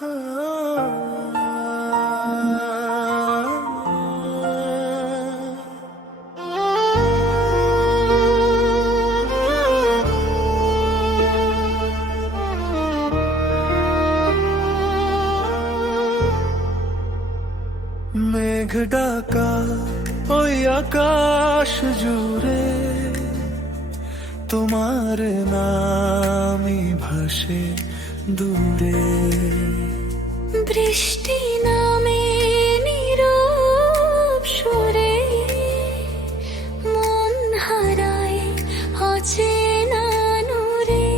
মেঘ ডাকা ওই আকাশ জুড়ে তোমার নামই ভাসে দূরে। বৃষ্টি নামে নীরব সুরে মন হারায় অচেনা নূরে।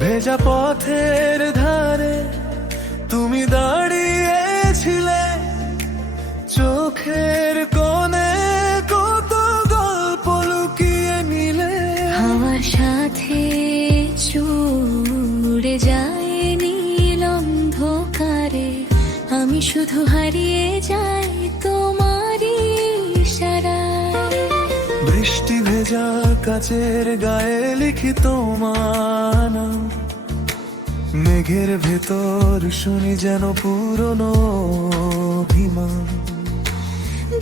ভেজা পথের ধারে তুমি দাঁড়িয়েছিলে, চোখের কোণে কত গল্প লুকিয়ে নিলে। হাওয়ার সাথে চুড়ে যায় নীল অন্ধকারে, আমি শুধু হারিয়ে যাই তোমারই ইশারায়। বৃষ্টি ভেজা কাচের গায়ে লিখি তোমার নাম, মেঘের ভেতর শুনি যেন পুরনো অভিমান।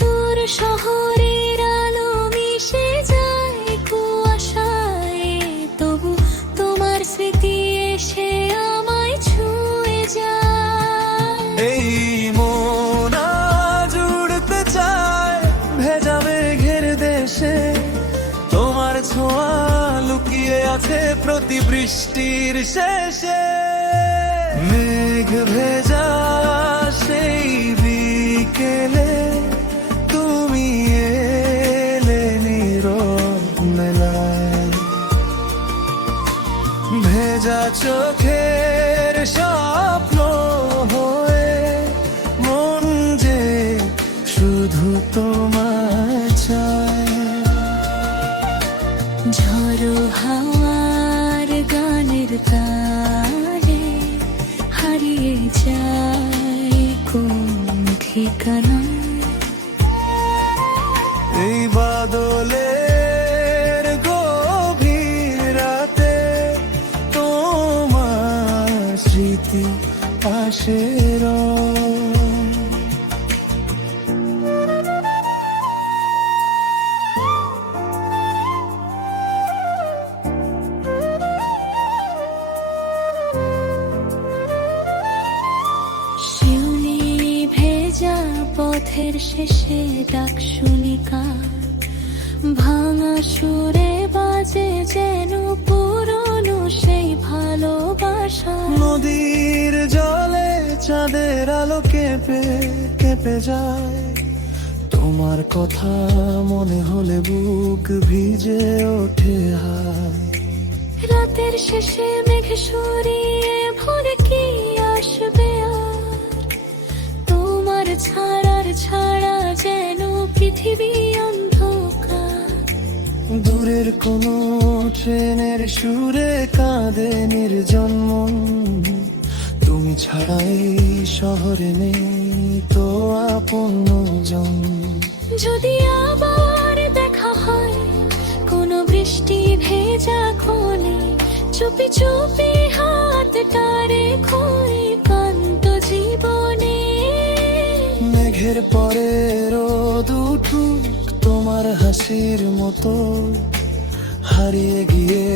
দূর শহরের আলো মিশে যায় কুয়াশায়, তবু তোমার স্মৃতি এসে আমায় ছুঁয়ে যায়। এই মন আজ উড়তে চায় ভেজা মেঘের দেশে, তোমার ছোঁয়া লুকিয়ে আছে প্রতি বৃষ্টির শেষে। মেঘ ভেজা সেই বিকেলে তুমি এলে নীরব মেলায়, ভেজা চোখের স্বপ্ন হয়ে মন যে শুধু তোমায় চায়। ঝড়ো হাওয়ার গানের তালে হারিয়ে যায় কোন ঠিকানা। এই বাদলের গভীর রাতে তোমার স্মৃতি পাশে রয়। শিউলি ভেজা পথের শেষে ডাক শুনি কার, ভাঙা সুরে বাজে যেন পুরনো সেই ভালোবাসা। নদীর জলে চাঁদের আলো কেঁপে কেঁপে যায়, তোমার কথা মনে হলে বুক ভিজে ওঠে হায়। রাতের শেষে মেঘ সরিয়ে ভোরে কি আসবে আর, তোমার ছাড়া যেন পৃথিবী অন্ধকার। দূরের কোনো ট্রেনের সুরে কাঁদে নির্জন মন, তুমি ছাড়াই শহরে নেই তো আপনজন। যদি আবার দেখা হয় কোনো বৃষ্টি ভেজা খোলে, চুপি চুপি হাতটা রেখো একান্ত জীবনে। মেঘের পরে রোদ উঠুক তোমার হাসির মতো, হারিয়ে গিয়ে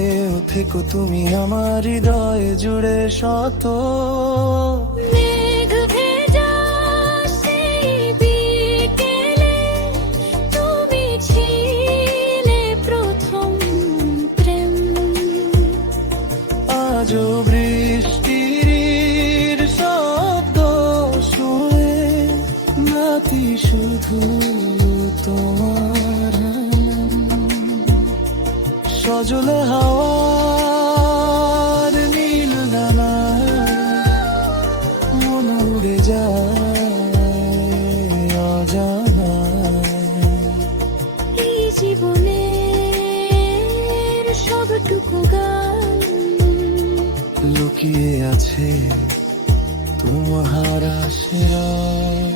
থেকো তুমি আমার হৃদয় জুড়ে শত। মেঘ ভেজা সেই বিকেলে তুমি ছিলে প্রথম প্রেম। আজও বৃষ্টির শব্দ শুনে নাতি শুধু তোমার সজলে হাওয়ার নীল ডানায় মন উড়ে যায় অজানায়। এই জীবনের সবটুকু গান লুকিয়ে আছে তোমার আশীর্বাদ।